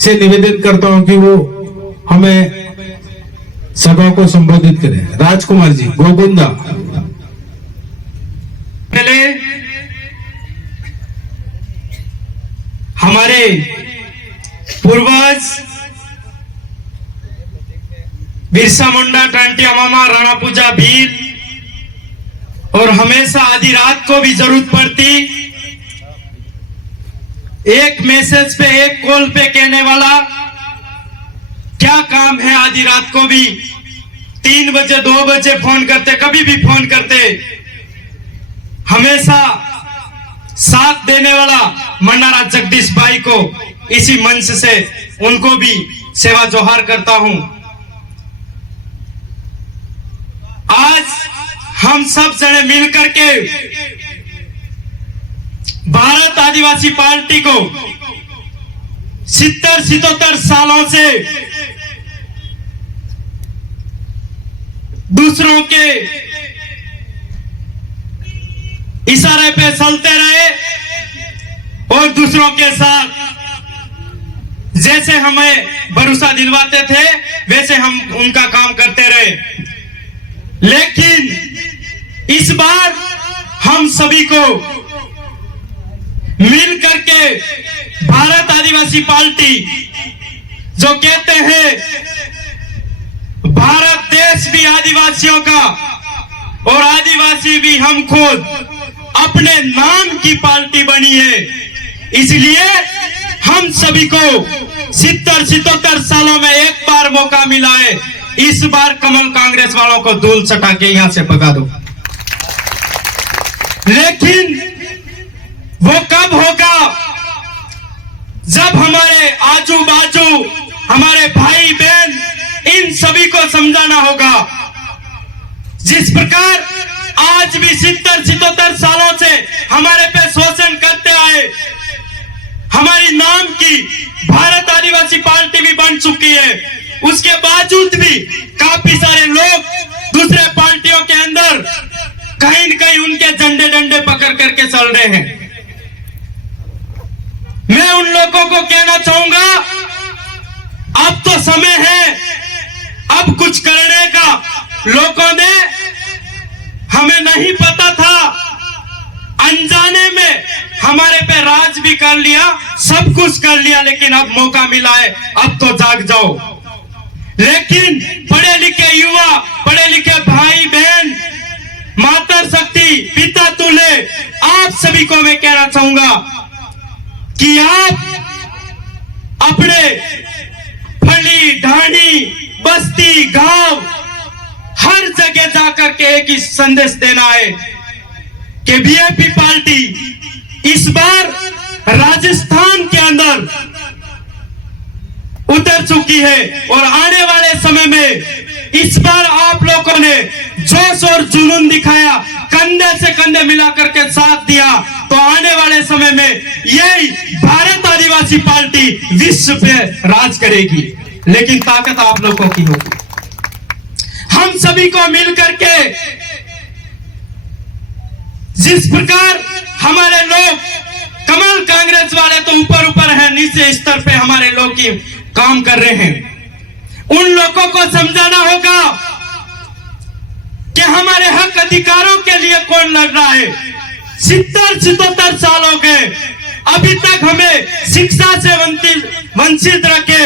से निवेदन करता हूं कि वो हमें सभा को संबोधित करें। राजकुमार जी गोगुंदा। पहले हमारे पूर्वज बिरसा मुंडा, टांटिया मामा, राणा पूजा भील और हमेशा आधी रात को भी जरूरत पड़ती एक मैसेज पे, एक कॉल पे कहने वाला क्या काम है, आधी रात को भी 3 बजे 2 बजे फोन करते, कभी भी फोन करते, हमेशा साथ देने वाला मंडारा जगदीश भाई को इसी मंच से उनको भी सेवा जोहार करता हूं। आज हम सब जने मिलकर के भारत आदिवासी पार्टी को 70-77 सालों से दूसरों के इशारे पे चलते रहे और दूसरों के साथ जैसे हमें भरोसा दिलवाते थे वैसे हम उनका काम करते रहे। लेकिन इस बार हम सभी को मिल करके भारत आदिवासी पार्टी जो कहते हैं भारत देश भी आदिवासियों का और आदिवासी भी हम खुद अपने नाम की पार्टी बनी है, इसलिए हम सभी को 70-77 सालों में एक बार मौका मिला है। इस बार कमल कांग्रेस वालों को धूल सटा के यहां से भगा दो। लेकिन वो कब होगा जब हमारे आजू बाजू हमारे भाई बहन इन सभी को समझाना होगा। जिस प्रकार आज भी 70-77 सालों से हमारे पे शोषण करते आए, हमारी नाम की भारत आदिवासी पार्टी भी बन चुकी है, उसके बावजूद भी काफी सारे लोग दूसरे पार्टियों के अंदर कहीं न कहीं उनके झंडे डंडे पकड़ करके चल रहे हैं। मैं उन लोगों को कहना चाहूंगा अब तो समय है अब कुछ करने का। लोगों ने हमें नहीं पता था, अनजाने में हमारे पे राज भी कर लिया, सब कुछ कर लिया, लेकिन अब मौका मिला है, अब तो जाग जाओ। लेकिन पढ़े लिखे युवा, पढ़े लिखे भाई बहन, माता शक्ति, पिता तुल्य, आप सभी को मैं कहना चाहूंगा कि आप अपने फली ढाणी बस्ती गांव हर जगह जाकर के एक ही संदेश देना है कि बीएपी पार्टी इस बार राजस्थान के अंदर उतर चुकी है और आने वाले समय में इस बार आप लोगों ने जोश और जुनून दिखाया, कंधे से कंधे मिलाकर के साथ दिया, तो आने वाले समय में यही भारत आदिवासी पार्टी विश्व पे राज करेगी। लेकिन ताकत आप लोगों की होगी। हम सभी को मिलकर के जिस प्रकार हमारे लोग कमल कांग्रेस वाले तो ऊपर ऊपर है, नीचे स्तर पे हमारे लोग की काम कर रहे हैं, उन लोगों को समझाना होगा कि हमारे हक अधिकारों के लिए कौन लड़ रहा है। 70-77 साल हो गए, अभी तक हमें शिक्षा से वंचित रखे,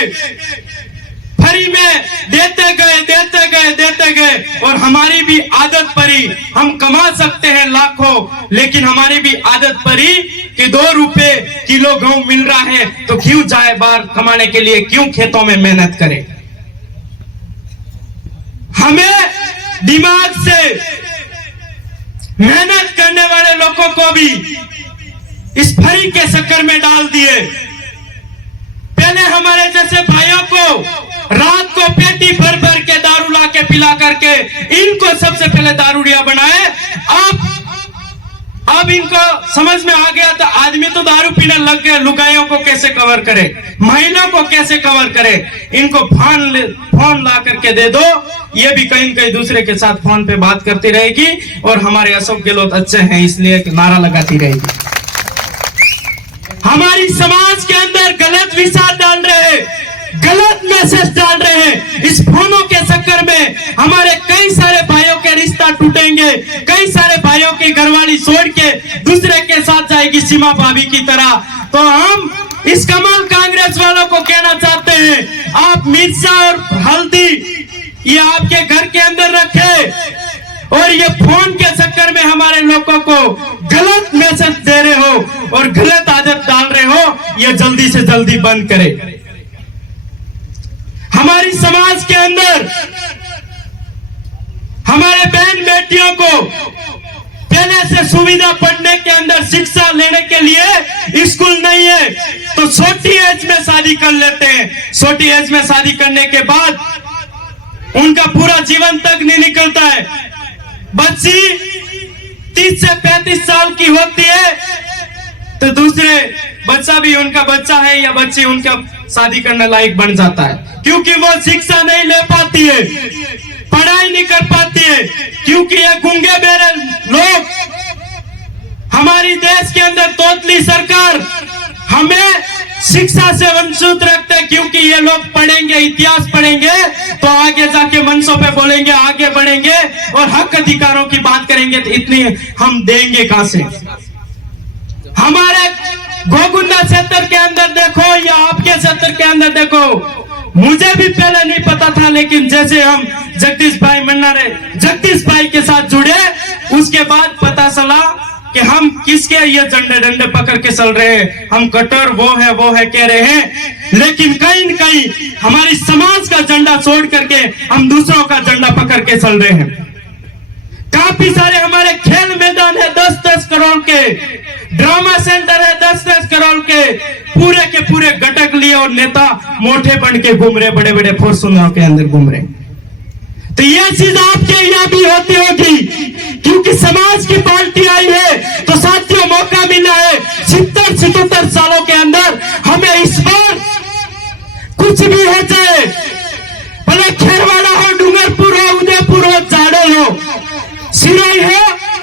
फ्री में देते गए और हमारी भी आदत पड़ी, हम कमा सकते हैं लाखों, लेकिन हमारी भी आदत पड़ी कि 2 रुपए किलो गेहूं मिल रहा है तो क्यों जाए बाहर कमाने के लिए, क्यों खेतों में मेहनत करें। हमें दिमाग से मेहनत करने वाले लोगों को भी इस फ्री के चक्कर में डाल दिए। पहले हमारे जैसे भाइयों को रात को पेटी भर भर के दारू ला के पिला करके इनको सबसे पहले दारूडिया बनाए। अब इनको समझ में आ गया था आदमी तो दारू पीने लग गए, लुगाइयों को कैसे कवर करे, महिलाओं को कैसे कवर करे, इनको फोन ला करके दे दो, ये भी कहीं कहीं दूसरे के साथ फोन पे बात करती रहेगी और हमारे अशोक गहलोत अच्छे हैं इसलिए नारा लगाती रहेगी। हमारी समाज के अंदर अंदर गलत विचार डाल रहे हैं, गलत मैसेज डाल रहे हैं। इस फोनों के चक्कर में हमारे कई सारे भाइयों के रिश्ता टूटेंगे, कई सारे भाइयों की घरवाली छोड़ के दूसरे के साथ जाएगी सीमा भाभी की तरह। तो हम इस कमल कांग्रेस वालों को कहना चाहते हैं, आप मिर्चा और हल्दी ये आपके घर के अंदर रखे और ये फोन के चक्कर में हमारे लोगों को गलत मैसेज दे रहे हो और गलत आदत डाल रहे हो, ये जल्दी से जल्दी बंद करें। हमारी समाज के अंदर हमारे बहन बेटियों को पहले से सुविधा पढ़ने के अंदर शिक्षा लेने के लिए स्कूल नहीं है, तो छोटी एज में शादी कर लेते हैं। छोटी एज में शादी करने के बाद उनका पूरा जीवन तक नहीं निकलता है। बच्ची 30 से 35 साल की होती है तो दूसरे बच्चा भी उनका बच्चा है या बच्ची उनका शादी करने लायक बन जाता है, क्योंकि वो शिक्षा नहीं ले पाती है, पढ़ाई नहीं कर पाती है, क्योंकि ये गूंगे बेरे लोग हमारी देश के अंदर तोतली सरकार हमें शिक्षा से वंचित रखते हैं, क्योंकि ये लोग पढ़ेंगे, इतिहास पढ़ेंगे तो आगे जाके मंचों पे बोलेंगे, आगे बढ़ेंगे और हक अधिकारों की बात करेंगे, तो इतनी हम देंगे कहां से। हमारे गोगुंडा क्षेत्र के अंदर देखो या आपके क्षेत्र के अंदर देखो, मुझे भी पहले नहीं पता था, लेकिन जैसे हम जगदीश भाई मन्नारे जगदीश भाई के साथ जुड़े उसके बाद पता चला कि हम किसके ये झंडे डंडे पकड़ के चल रहे हैं। हम कट्टर वो है कह रहे हैं, लेकिन कहीं न कहीं हमारी समाज का झंडा छोड़ करके हम दूसरों का झंडा पकड़ के चल रहे हैं। काफी सारे हमारे खेल मैदान है 10-10 करोड़ के, ड्रामा सेंटर है 10-10 करोड़ के पूरे घटक लिए और नेता मोटे बन के घूम रहे, बड़े बड़े फॉर्च्यूनरों के अंदर घूम रहे। तो यह चीज आपके यहाँ भी होती होगी, क्योंकि समाज की पार्टी आई है तो साथियों मौका मिला है 70-77 सालों के अंदर हमें इस बार कुछ भी हो जाए, भले खेरवाड़ा हो, डूंगरपुर हो, उदयपुर हो, जाडल हो, सिरोही हो,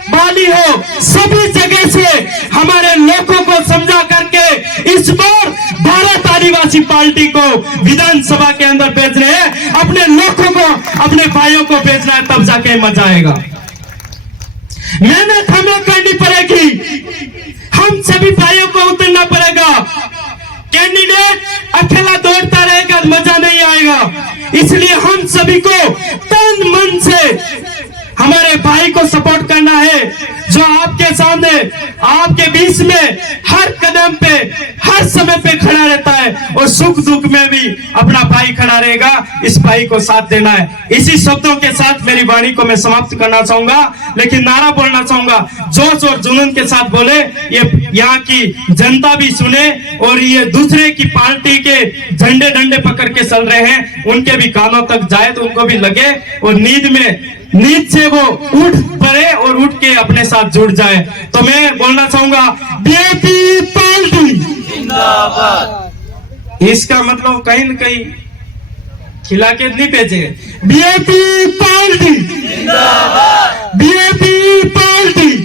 बाली हो, सभी जगह से हमारे लोगों को समझा करके इस बार भारत आदिवासी पार्टी को विधानसभा के अंदर भेज रहे हैं। अपने लोगों को, अपने भाइयों को भेजना है, तब जाके मजा आएगा। मेहनत हमें करनी पड़ेगी, हम सभी भाइयों को उतरना पड़ेगा। कैंडिडेट अकेला दौड़ता रहेगा, मजा नहीं आएगा। इसलिए हम सभी को तन मन से हमारे भाई को सपोर्ट करना है, जो आपके सामने, आपके बीच में हर कदम पे, हर समय पे खड़ा रहता है और सुख दुख में भी अपना भाई खड़ा रहेगा। इस भाई को साथ देना है। इसी शब्दों के साथ मेरी वाणी को मैं समाप्त करना चाहूंगा, लेकिन नारा बोलना चाहूंगा, जोश और जुनून के साथ बोले, ये यहाँ की जनता भी सुने और ये दूसरे की पार्टी के झंडे डंडे पकड़ के चल रहे हैं, उनके भी कानों तक जाए तो उनको भी लगे और नींद से वो उठ पड़े और उठ के अपने साथ जुड़ जाए। तो मैं बोलना चाहूंगा, बीजेपी पार्टी जिंदाबाद। इसका मतलब कहीं न कहीं खिला के नहीं भेजे। बीजेपी पार्टी जिंदाबाद, बीजेपी पार्टी